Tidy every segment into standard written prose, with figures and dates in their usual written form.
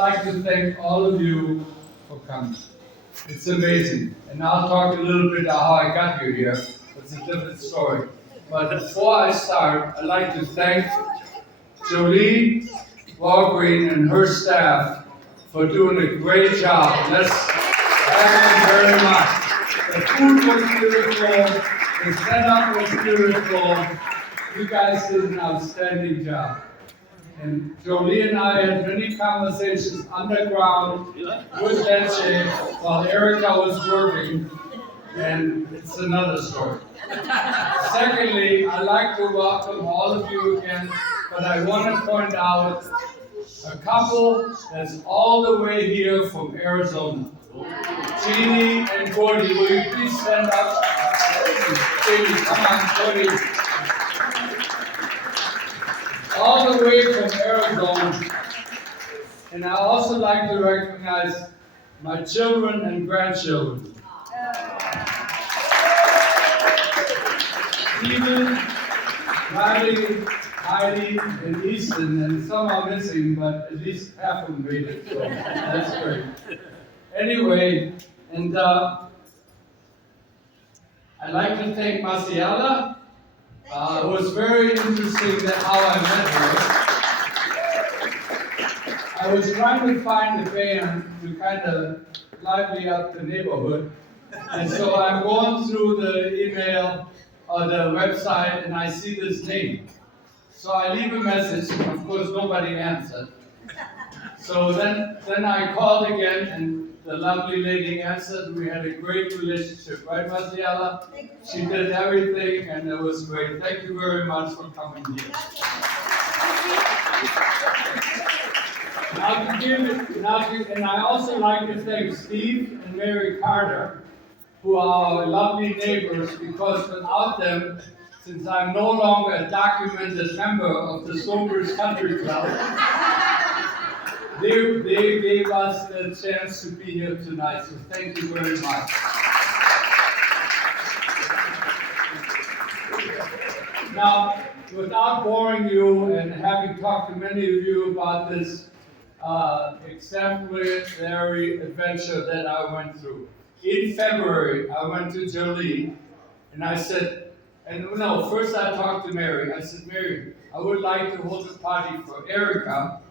like to thank all of you for coming. It's amazing. And I'll talk a little bit about how I got you here. It's a different story. But before I start, I'd like to thank Jolie Walgreen and her staff for doing a great job. Let's thank them very much. The food was beautiful. The setup was beautiful. You guys did an outstanding job. And Jolie and I had many conversations underground with Betsy while Erica was working, and it's another story. Secondly, I'd like to welcome all of you again, but I want to point out a couple that's all the way here from Arizona. Jeannie and Gordy, will you please stand up? Jeannie, come on, Gordy. All the way from Arizona. And I also like to recognize my children and grandchildren. Stephen, Riley, Heidi, and Easton, and some are missing, but at least half of them made it, so that's great. Anyway, and I'd like to thank Marciala. It was very interesting how I met her. I was trying to find a band to kind of lively up the neighborhood. And so I'm going through the email or the website and I see this name. So I leave a message, and of course nobody answered. So then I called again and the lovely lady answered. We had a great relationship, right, Marciala? She did everything, and it was great. Thank you very much for coming here. And I also like to thank Steve and Mary Carter, who are our lovely neighbors, because without them, since I'm no longer a documented member of the Stonebridge Country Club, they gave us the chance to be here tonight, so thank you very much. Now, without boring you and having talked to many of you about this exemplary adventure that I went through. In February, I went to Jolie, and I said, first I talked to Mary. I said, Mary, I would like to hold a party for Erica.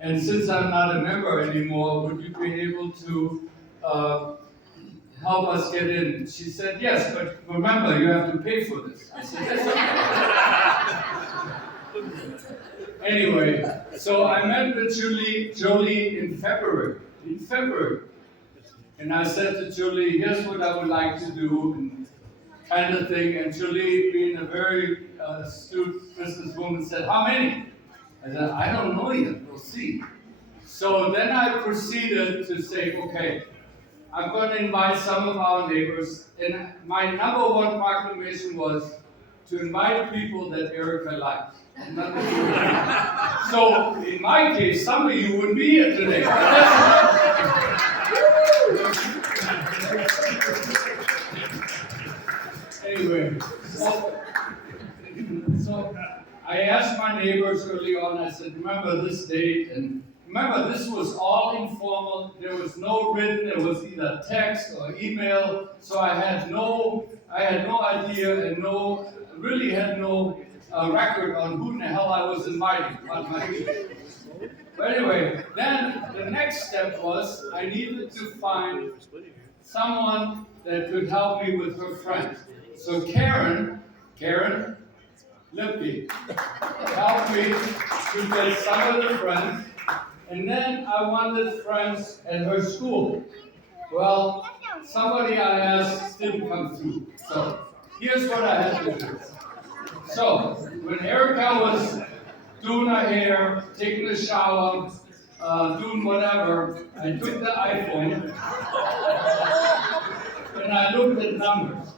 And since I'm not a member anymore, would you be able to help us get in? She said, yes, but remember, you have to pay for this. I said, that's okay. Anyway, so I met with Jolie in February. And I said to Jolie, here's what I would like to do, and kind of thing. And Jolie, being a very astute businesswoman, said, how many? I said, I don't know yet, we'll see. So then I proceeded to say, okay, I'm going to invite some of our neighbors. And my number one proclamation was to invite people that Erica likes. So in my case, some of you wouldn't be here today. Anyway, so I asked my neighbors early on, I said, remember this date, and remember this was all informal, there was no written, there was either text or email, so I had no idea and really had no record on who in the hell I was inviting on my email. But anyway, then the next step was I needed to find someone that could help me with her friends. So Karen Lippy helped me to get some of the friends, and then I wanted friends at her school. Well, somebody I asked didn't come through. So here's what I had to do. So when Erica was doing her hair, taking a shower, doing whatever, I took the iPhone and I looked at numbers.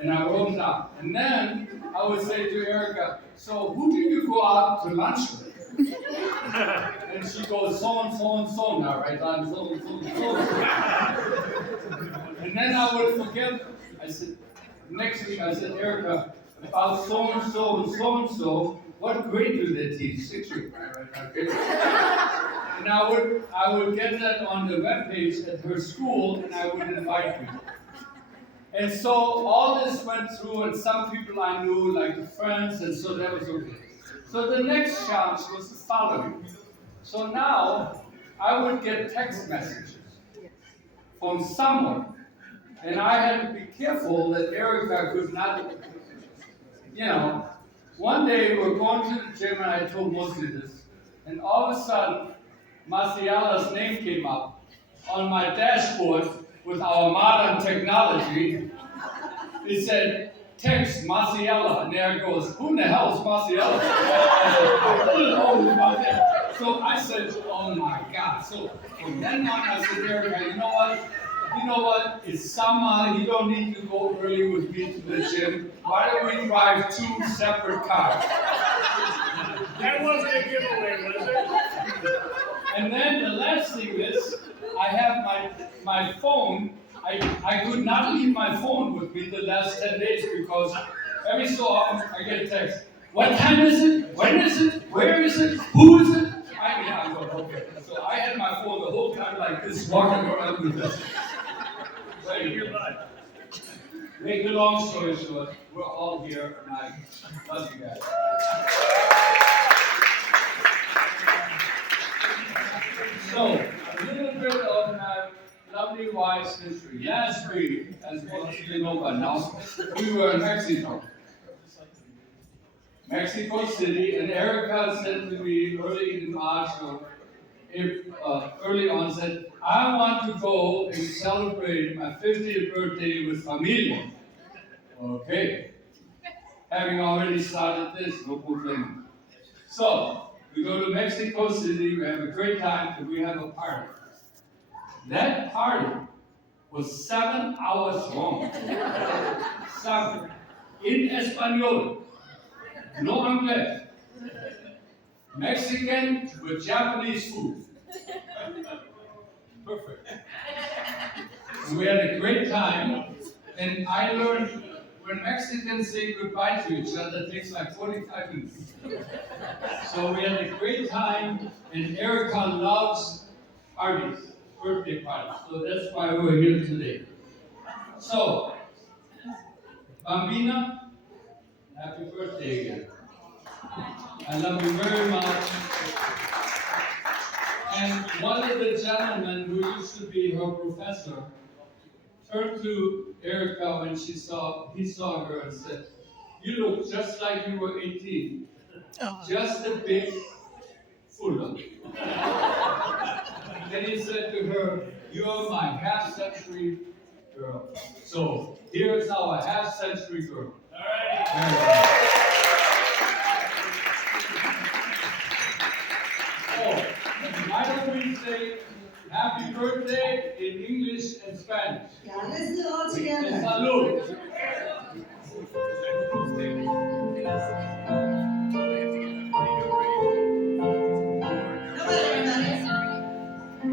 And I wrote them down. And then I would say to Erica, so who did you go out to lunch with? And she goes, so and so and so now, right? I'm so and so and so. And then I would forget. I said, next week I said, Erica, about so and so and so and so, what grade do they teach? 6th grade, right? Okay. And I would get that on the webpage at her school, and I would invite people. And so all this went through, and some people I knew, like the friends, and so that was okay. So the next challenge was the following. So now I would get text messages from someone, and I had to be careful that Erica could not, one day we were going to the gym, and I told Mosley this, and all of a sudden, Marciala's name came up on my dashboard with our modern technology. It said, text Marciala, and there it goes, who in the hell is Marciala? So I said, oh my God. So from then on, I said, Erica, you know what? It's summer, you don't need to go early with me to the gym. Why don't we drive 2 separate cars? That wasn't a giveaway, was it? And then the last thing is, I have my phone. I could not leave my phone with me the last 10 days because every so often I get a text. What time is it? When is it? Where is it? Who is it? I go, okay. So I had my phone the whole time like this, walking around with this. Make a long story short, we're all here and I love you guys. So, a little bit of my lovely wife's history. Last week, as most of you know by now, we were in Mexico City, and Erica said to me early in March, early on, said, I want to go and celebrate my 50th birthday with familia. Okay. Having already started this, no problem. So, we go to Mexico City, we have a great time, and we have a party. That party was 7 hours long. 7. In Espanol. No English. Mexican with Japanese food. Perfect. And we had a great time, and I learned when Mexicans say goodbye to each other, it takes like 45 minutes. So we had a great time, and Erica loves parties, birthday parties. So that's why we're here today. So, Bambina, happy birthday again. I love you very much. And one of the gentlemen who used to be her professor turned to Erica when he saw her and said, you look just like you were 18, just a bit fuller. Then he said to her, you're my half-century girl. So here's our half-century girl. All right. So, why don't we say happy birthday in English and Spanish? Yeah, let's do it all together. Salud.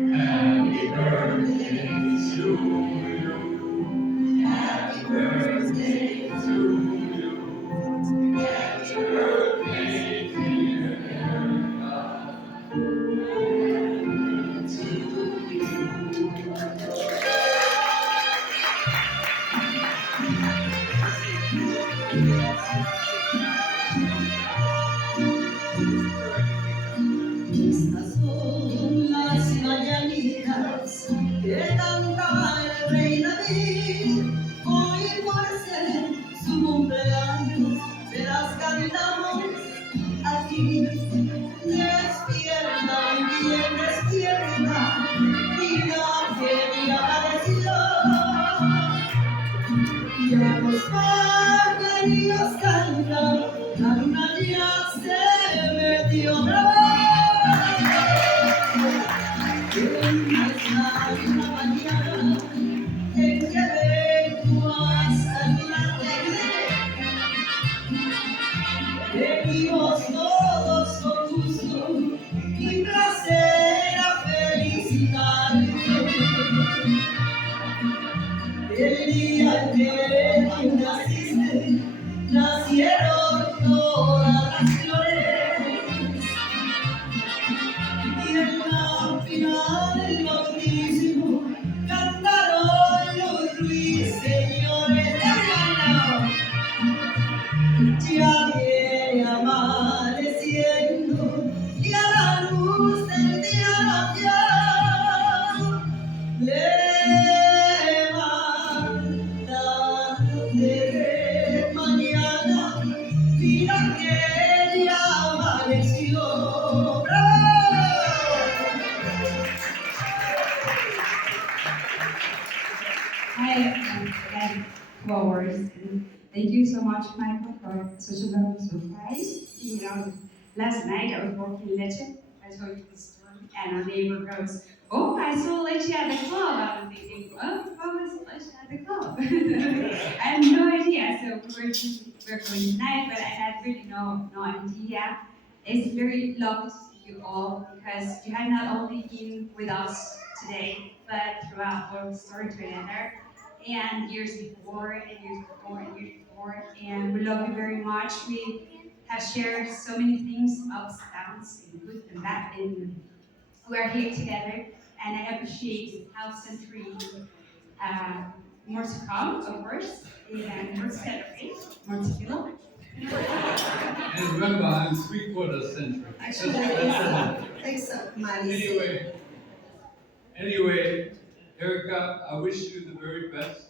Happy birthday to you. Happy birthday to you. Happy birthday, dear Erica. Estas son las mañanitas que canta el rey David. Hoy por ser su cumpleaños se las cantamos aquí. Despierta, mi bien, despierta, vida que me agradeció. Y a los pájaros cantan, la luna ya se metió otra vez. Una mañana en que vengo a saludarte, venimos todos con gusto y placer a felicitarte. El día en que tú naciste, nacieron todas las flores y el final del bautismo cantaron los ruiseñores de Granada. Ya viene amaneciendo y a la luz del día levántate de mañana, mira que ya amaneció. ¡Bravo! Hi, again, followers. And thank you so much, Michael, for such a lovely surprise. You know, last night I was walking Leche. I told you the story, and our neighbor goes, "Oh, I saw Leche at the club." I was thinking, "Well, how was Leche at the club?" I had no idea. So we're going tonight, but I had really no idea. It's very lovely to see you all because you have not only been with us today, but throughout our story together, and years before, and years before, and years before. And we love you very much. We have shared so many things, ups, downs, and good and bad, and we are here together. And I appreciate how Century, more to come, of course, and more to celebrate, more to feel. And remember, I'm 3/4 century. Actually, thanks, Maris. Anyway, Erica, I wish you the very best.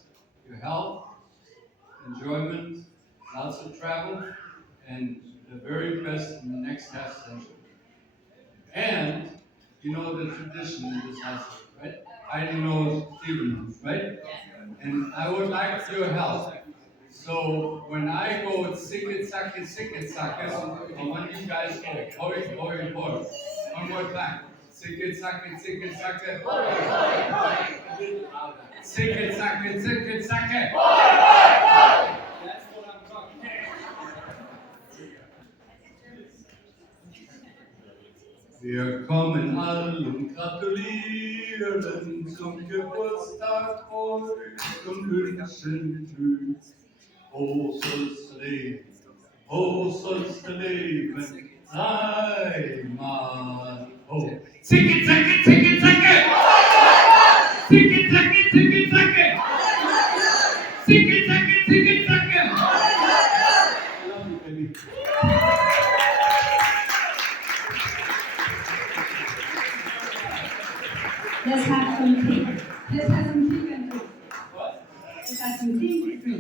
Your health, enjoyment, lots of travel, and the very best in the next half century. And you know the tradition in this house, right? I know Stephen, right? And I would like your help. So when I go sick it, I want you guys to go. Hoi, hoi, hoi. One more time. Sick it, Sick it. Sick it, That's what I'm talking about. Wir kommen all und gratulieren zum Geburtstag euch und wünschen Glück. Großes Leben, einmal hoch. Zicke, zacke, zicke, zacke! Zicke, zacke, zicke, zacke! Zicke, zacke, zicke, zacke! I love you, baby. Let's have some tea. Let's have some tea and drink. What? Let's have some tea and drink.